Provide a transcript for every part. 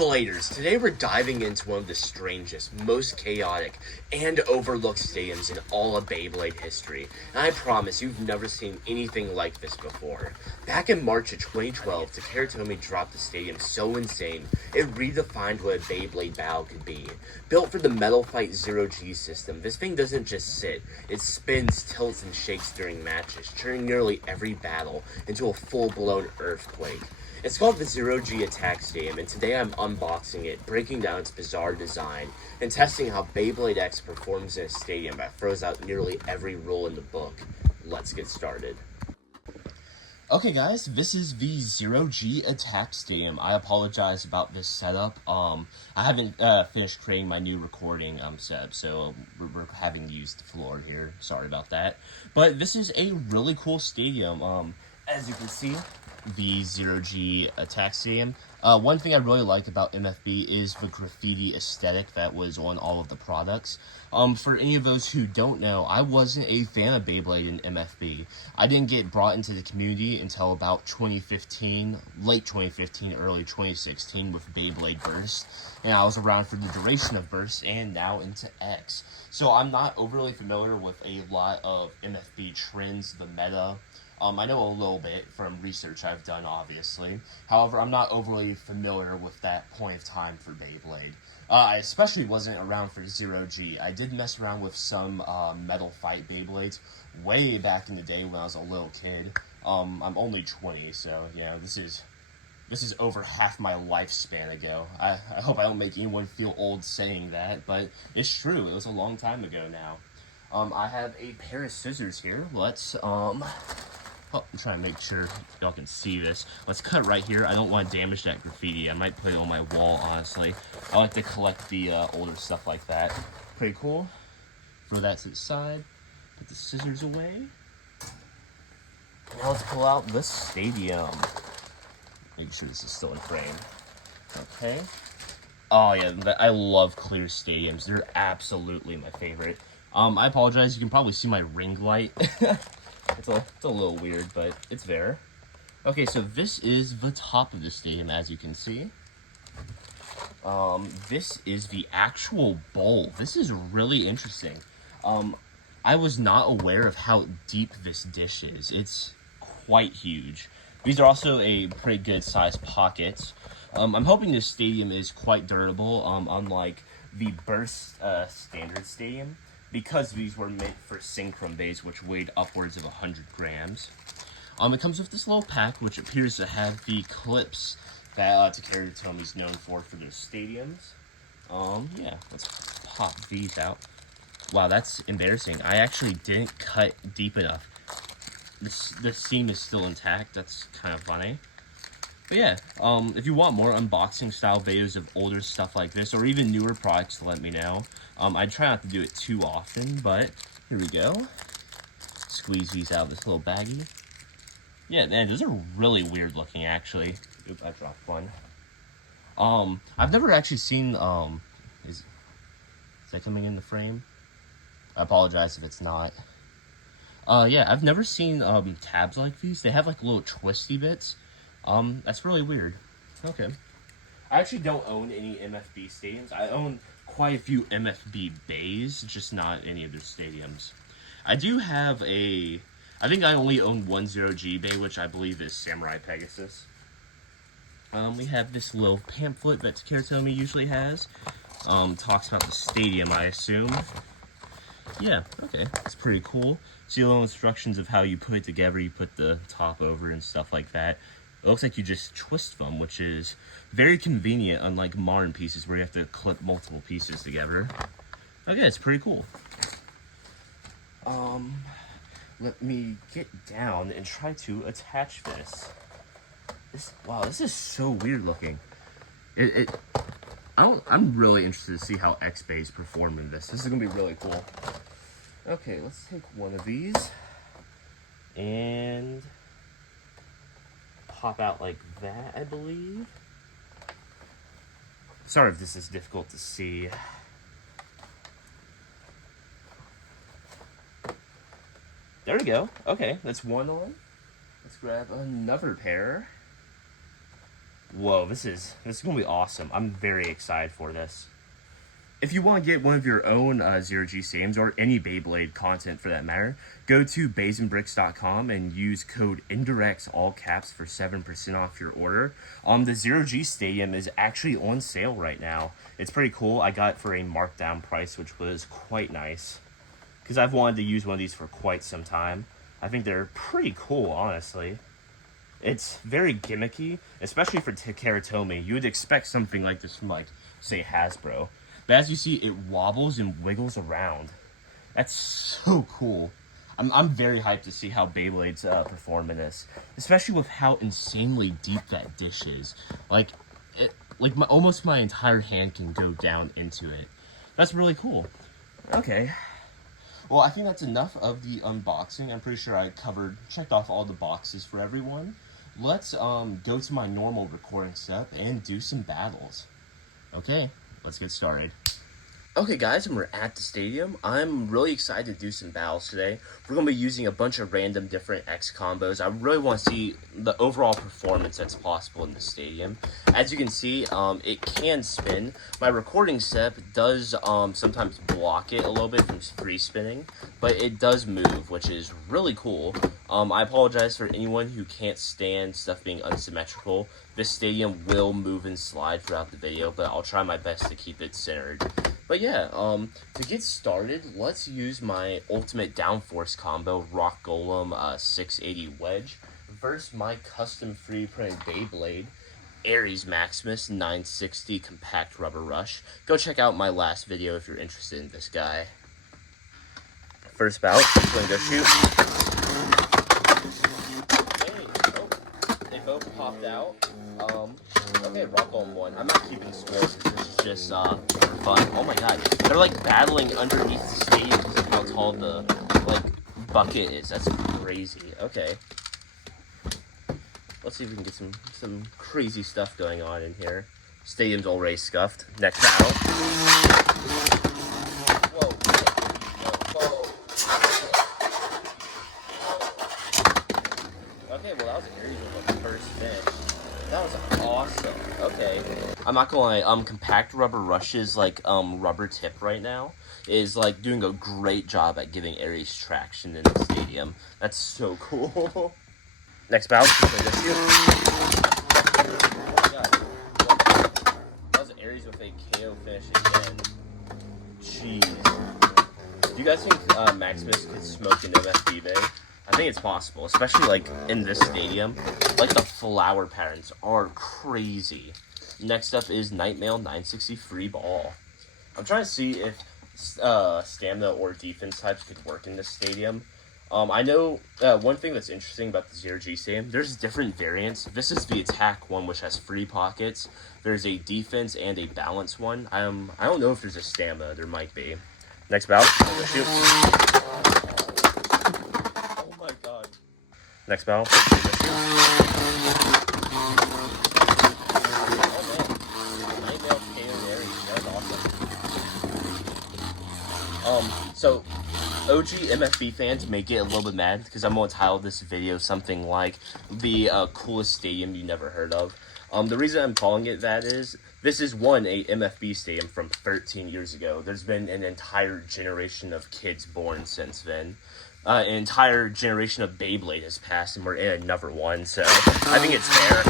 Beybladers, today we're diving into one of the strangest, most chaotic, and overlooked stadiums in all of Beyblade history, and I promise you've never seen anything like this before. Back in March of 2012, Takara Tomy dropped the stadium so insane, it redefined what a Beyblade battle could be. Built for the Metal Fight Zero G system, this thing doesn't just sit, it spins, tilts, and shakes during matches, turning nearly every battle into a full-blown earthquake. It's called the Zero G Attack Stadium, and today I'm unboxing it, breaking down its bizarre design, and testing how Beyblade X performs in a stadium that throws out nearly every rule in the book. Let's get started. Okay guys, this is the Zero G Attack Stadium. I apologize about this setup. I haven't finished creating my new recording setup, so we're having to use the floor here. Sorry about that. But this is a really cool stadium. As you can see, the Zero G Attack Stadium. One thing I really like about MFB is the graffiti aesthetic that was on all of the products. For any of those who don't know, I wasn't a fan of Beyblade in MFB. I didn't get brought into the community until about 2015, late 2015, early 2016 with Beyblade Burst. And I was around for the duration of Burst and now into X. So I'm not overly familiar with a lot of MFB trends, the meta. I know a little bit from research I've done, obviously. However, I'm not overly familiar with that point of time for Beyblade. I especially wasn't around for Zero G. I did mess around with some Metal Fight Beyblades way back in the day when I was a little kid. I'm only 20, so yeah, this is over half my lifespan ago. I hope I don't make anyone feel old saying that, but it's true. It was a long time ago now. I have a pair of scissors here. Let's Oh, I'm trying to make sure y'all can see this. Let's cut right here. I don't want to damage that graffiti. I might put it on my wall, honestly. I like to collect the older stuff like that. Pretty cool. Throw that to the side. Put the scissors away. Now let's pull out the stadium. Make sure this is still in frame. Okay. Oh yeah, I love clear stadiums. They're absolutely my favorite. I apologize. You can probably see my ring light. It's a little weird, but it's there. Okay, so this is the top of the stadium, as you can see. This is the actual bowl. This is really interesting. I was not aware of how deep this dish is. It's quite huge. These are also a pretty good sized pockets. I'm hoping this stadium is quite durable, unlike the Burst standard stadium, because these were meant for synchron bays, which weighed upwards of 100 grams. It comes with this little pack, which appears to have the clips that Takara Tomy's known for their stadiums. Yeah, let's pop these out. Wow, that's embarrassing. I actually didn't cut deep enough. This seam is still intact. That's kind of funny. But yeah, if you want more unboxing style videos of older stuff like this, or even newer products, let me know. I try not to do it too often, but here we go. Squeeze these out of this little baggie. Yeah, man, those are really weird looking, actually. Oops, I dropped one. I've never actually seen, is that coming in the frame? I apologize if it's not. Yeah, I've never seen, tabs like these. They have, like, little twisty bits. That's really weird. Okay. I actually don't own any MFB stadiums. I own quite a few MFB bays, just not any of their stadiums. I do have I think I only own one Zero G bay, which I believe is Samurai Pegasus. We have this little pamphlet that Takara Tomy usually has. Talks about the stadium, I assume. Yeah, okay, it's pretty cool. See little instructions of how you put it together. You put the top over and stuff like that. It looks like you just twist them, which is very convenient, unlike modern pieces where you have to clip multiple pieces together. Okay, it's pretty cool. Let me get down and try to attach this. Wow, this is so weird looking. I'm really interested to see how X-Bays perform in this. This is gonna be really cool. Okay, let's take one of these and pop out like that, I believe. Sorry if this is difficult to see. There we go. Okay, that's one on. Let's grab another pair. Whoa, this is gonna be awesome. I'm very excited for this. If you want to get one of your own Zero-G stadiums, or any Beyblade content for that matter, go to beysandbricks.com and use code EnderX, all caps, for 7% off your order. The Zero-G stadium is actually on sale right now. It's pretty cool. I got it for a markdown price, which was quite nice, because I've wanted to use one of these for quite some time. I think they're pretty cool, honestly. It's very gimmicky, especially for Keratomi. You would expect something like this from, like, say, Hasbro. But as you see, it wobbles and wiggles around. That's so cool. I'm very hyped to see how Beyblades perform in this, especially with how insanely deep that dish is. Like, almost my entire hand can go down into it. That's really cool. Okay. Well, I think that's enough of the unboxing. I'm pretty sure I checked off all the boxes for everyone. Let's go to my normal recording step and do some battles. Okay, let's get started. Okay guys, and we're at the stadium. I'm really excited to do some battles today. We're going to be using a bunch of random different X combos. I really want to see the overall performance that's possible in the stadium. As you can see, it can spin. My recording step does sometimes block it a little bit from free spinning, but it does move, which is really cool. I apologize for anyone who can't stand stuff being unsymmetrical. This stadium will move and slide throughout the video, but I'll try my best to keep it centered. But yeah, to get started, let's use my ultimate downforce combo, Rock Golem 680 Wedge, versus my custom free printed Beyblade, Ares Maximus 960 Compact Rubber Rush. Go check out my last video if you're interested in this guy. First bout, I'm going to go shoot. Okay, they both popped out. Okay, Rock Golem won. I'm not keeping score because this is just for fun. Oh my god, they're like battling underneath the stadium because of how tall the bucket is. That's crazy. Okay, let's see if we can get some crazy stuff going on in here. Stadium's already scuffed. Next battle. Whoa. Okay, well that was Ares with the first finish. That was awesome. Okay. I'm not gonna lie, Compact Rubber Rush's rubber tip right now is like doing a great job at giving Ares traction in the stadium. That's so cool. Next bout. Oh my god. That was Ares with a KO finish again. Jeez. Do you guys think Maximus could smoke an MFB bay? I think it's possible, especially like in this stadium. Like the flower patterns are crazy. Next up is Nightmail 960 Free Ball. I'm trying to see if stamina or defense types could work in this stadium. I know one thing that's interesting about the Zero-G stadium, there's different variants. This is the attack one, which has free pockets. There's a defense and a balance one. I don't know if there's a stamina. There might be. Next bout. Shoot. Next battle. Oh man. Nightmail KO Ares. That was awesome. So OG MFB fans may get a little bit mad because I'm going to title this video something like the coolest stadium you never heard of. The reason I'm calling it that is this is a MFB stadium from 13 years ago. There's been an entire generation of kids born since then. An entire generation of Beyblade has passed, and we're in another one, so I think it's fair.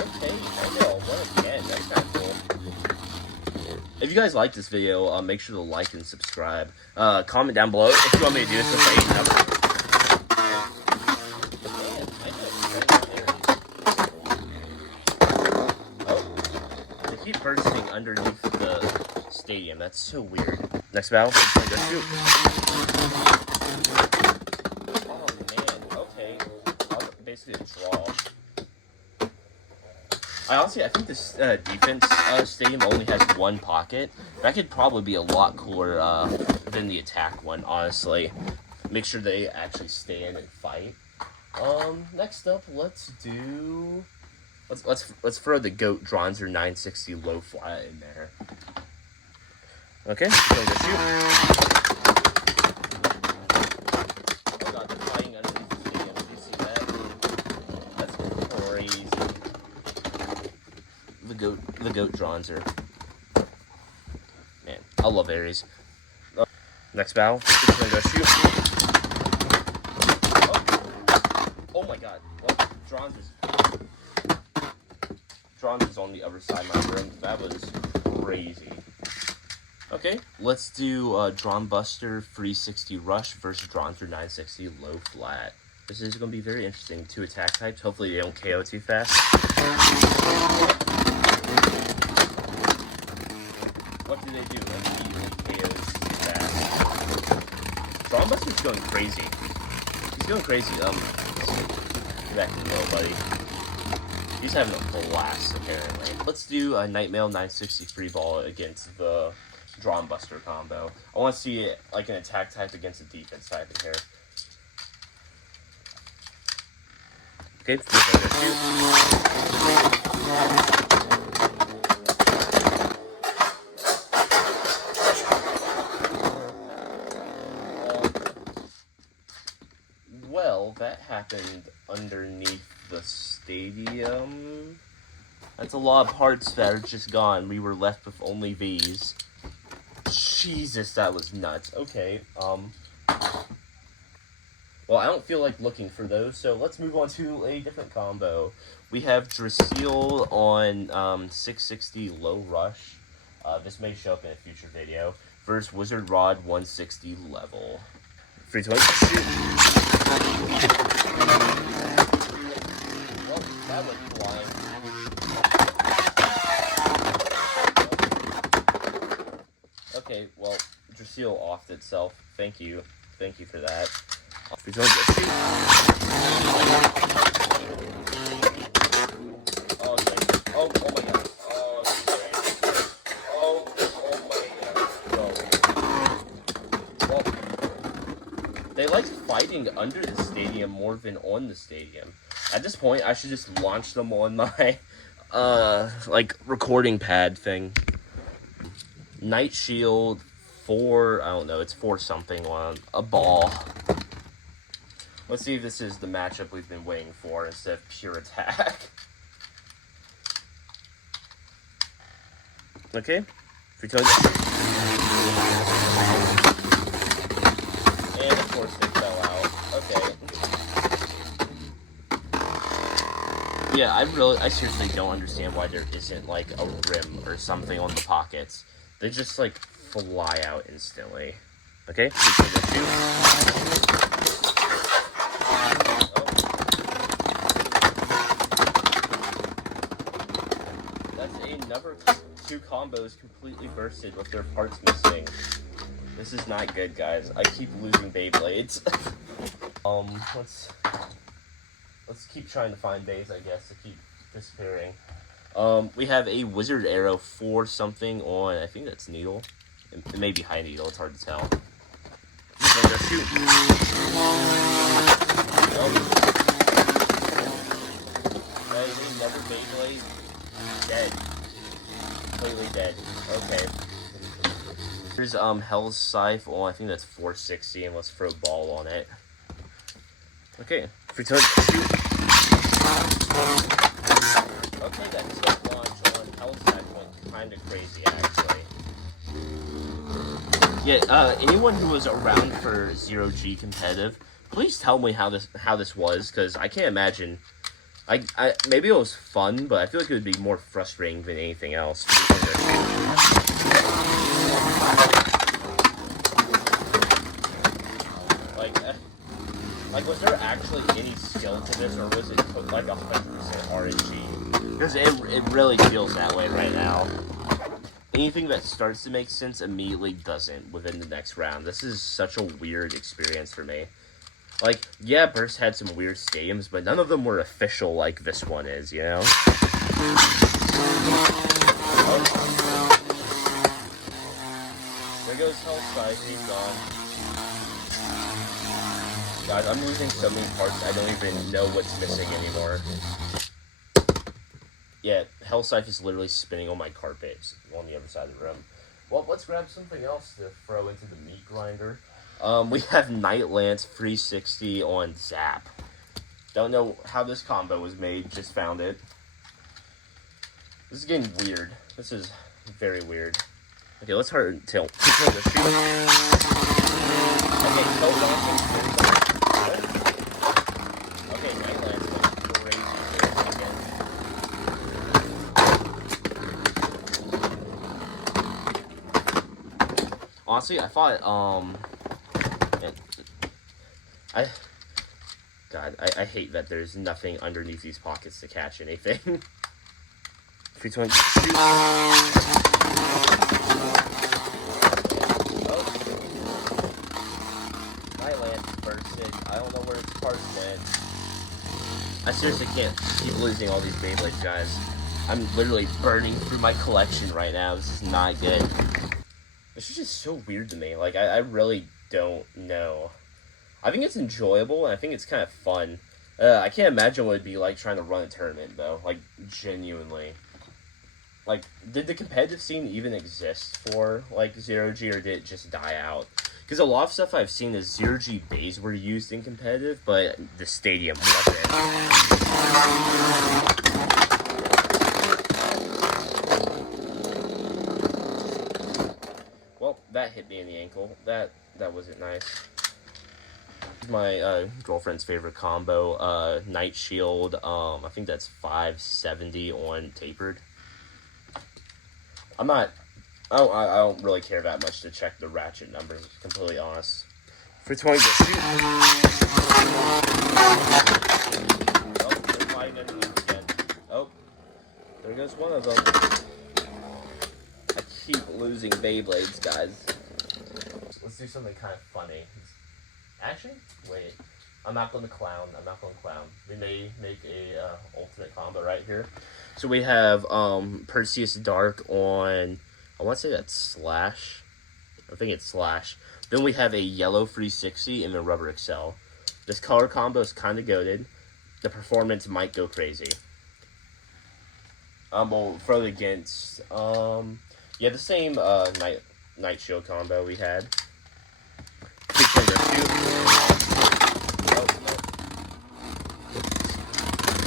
Okay, I know, one again. That's kind of cool. If you guys like this video, make sure to like and subscribe. Comment down below if you want me to do this with another. Oh, they keep bursting underneath the stadium. That's so weird. Next battle. Go shoot. Oh man. Okay. Basically a draw. I think this defense stadium only has one pocket. That could probably be a lot cooler than the attack one. Honestly, make sure they actually stand and fight. Next up, let's throw the GOAT Dronzer 960 low flat in there. Okay, going to shoot. Oh god, they're fighting underneath the stadium. Did you see that? goat Dronzer. Man, I love Aries. Next battle. Just gonna go shoot. Oh my god. Well, Dronzer's on the other side of my room. That was crazy. Okay, let's do Drawn Buster 360 Rush versus Dronzer 960 Low Flat. This is going to be very interesting. 2 attack types. Hopefully they don't KO too fast. What do they do? Immediately KOs too fast. Drawn Buster's going crazy. He's going crazy. Get back to the middle, buddy. He's having a blast, apparently. Let's do a Nightmail 960 free ball against the Drawn Buster combo. I want to see it like an attack type against a defense type in here. Okay, well, that happened underneath the stadium. That's a lot of parts that are just gone. We were left with only these. Jesus, that was nuts. Okay, well, I don't feel like looking for those, so let's move on to a different combo. We have Drasil on 660 Low Rush. This may show up in a future video. Versus Wizard Rod 160 Level. 320. Shoot. Well, that went flying. Okay, well, Drasil offed itself. Thank you. Thank you for that. He's going to shoot. Oh, great. Oh my god. Oh, great. Oh my god. Well, they like fighting under the stadium more than on the stadium. At this point, I should just launch them on my, like, recording pad thing. Night Shield, 4, I don't know, it's 4 something on a ball. Let's see if this is the matchup we've been waiting for instead of pure attack. Okay. And of course they fell out. Okay. Yeah, I seriously don't understand why there isn't like a rim or something on the pockets. They just like fly out instantly. Okay. Another 2 combos completely bursted with their parts missing. This is not good, guys. I keep losing Beyblades. Let's keep trying to find bays, I guess, to keep disappearing. We have a Wizard Arrow 4 something on, I think that's Needle. It may be High Needle, it's hard to tell. Just gonna go shoot. That is another Beyblade. Dead. Completely dead. Okay. Here's Hell's Scythe on, I think that's 460, and let's throw ball on it. Okay. Free touch. Shoot. Okay, that tip launch on Hell's Scythe went kinda crazy actually. Yeah, anyone who was around for 0G competitive, please tell me how this was, because I can't imagine. Maybe it was fun, but I feel like it would be more frustrating than anything else. Like, was there actually any skill to this, or was it like 100% RNG? Because it really feels that way right now. Anything that starts to make sense immediately doesn't within the next round. This is such a weird experience for me. Like, yeah, Burst had some weird stadiums, but none of them were official like this one is, you know? Oh. There goes Hellside, he's gone. Guys, I'm losing so many parts, I don't even know what's missing anymore. Yeah, Hellscythe is literally spinning on my carpet on the other side of the room. Well, let's grab something else to throw into the meat grinder. We have Night Lance 360 on Zap. Don't know how this combo was made, just found it. This is getting weird. This is very weird. Okay, let's hard tilt. Okay, tilt launching. Okay, night lands went crazy for a second. Honestly, I thought, I hate that there's nothing underneath these pockets to catch anything. 320. Oh. My land bursted. I don't know where its parts went. I seriously can't keep losing all these Beyblades, guys. I'm literally burning through my collection right now. This is not good. This is just so weird to me. Like, I really don't know. I think it's enjoyable, and I think it's kind of fun. I can't imagine what it'd be like trying to run a tournament, though. Like, genuinely. Like, did the competitive scene even exist for, like, Zero-G, or did it just die out? Because a lot of stuff I've seen is Zero-G bays were used in competitive, but the stadium wasn't. Well, that hit me in the ankle. That wasn't nice. My girlfriend's favorite combo, Night Shield. I think that's 570 on tapered. I don't really care that much to check the ratchet numbers, to be completely honest. For 20 to shoot. Oh, they're flying underneath again. Oh, there goes one of them. I keep losing Beyblades, guys. Let's do something kind of funny. Actually, wait. I'm not going to clown. We may make a ultimate combo right here. So we have Perseus Dark on, I want to say that's Slash. I think it's Slash. Then we have a yellow 360 and the Rubber Excel. This color combo is kind of goated. The performance might go crazy. We'll throw it against, yeah, the same Night Shield combo we had. Quick finger shoot.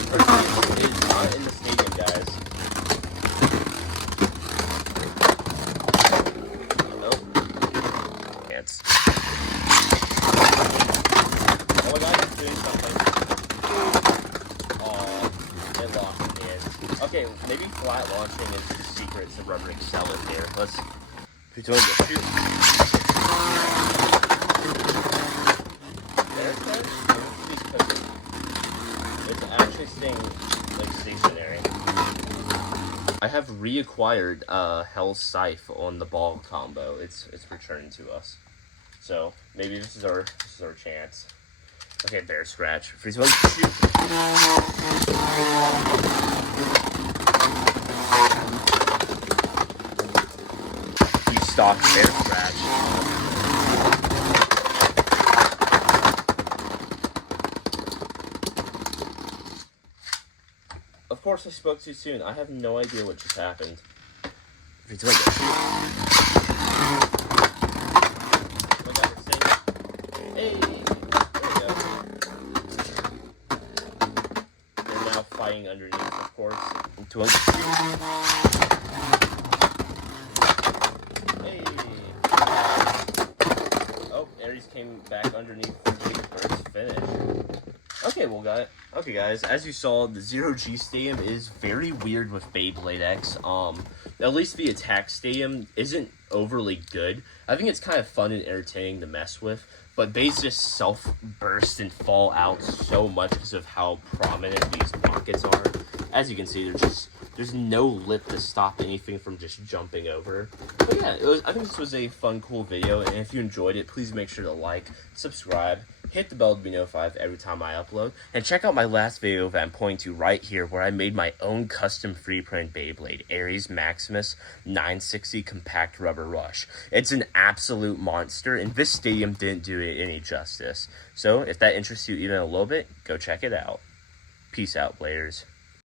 Perseus is not in the stadium, guys. Nope. Chance. Oh my god, it's doing something. Oh, it lost in the end. Okay, maybe flat launching is the secret to Rubber Excel in here. Let's shoot. It's actually staying like stationary. I have reacquired Hell's Scythe on the ball combo. It's returned to us. So maybe this is our chance. Okay, bear scratch. Freeze one, shoot. You stock bear scratch. Of course I spoke too soon. I have no idea what just happened. Hey, there we go. They're now fighting underneath, of course. Hey. Oh, Ares came back underneath for the first finish. Okay, guys, as you saw, the Zero-G Stadium is very weird with Beyblade X. At least the attack stadium isn't overly good. I think it's kind of fun and entertaining to mess with, but bays just self-burst and fall out so much because of how prominent these pockets are. As you can see, there's no lip to stop anything from just jumping over. But yeah, I think this was a fun, cool video, and if you enjoyed it, please make sure to like, subscribe, hit the bell to be notified every time I upload, and check out my last video that I'm pointing to right here where I made my own custom free print Beyblade, Ares Maximus 960 Compact Rubber Rush. It's an absolute monster, and this stadium didn't do it any justice. So if that interests you even a little bit, go check it out. Peace out, Bladers.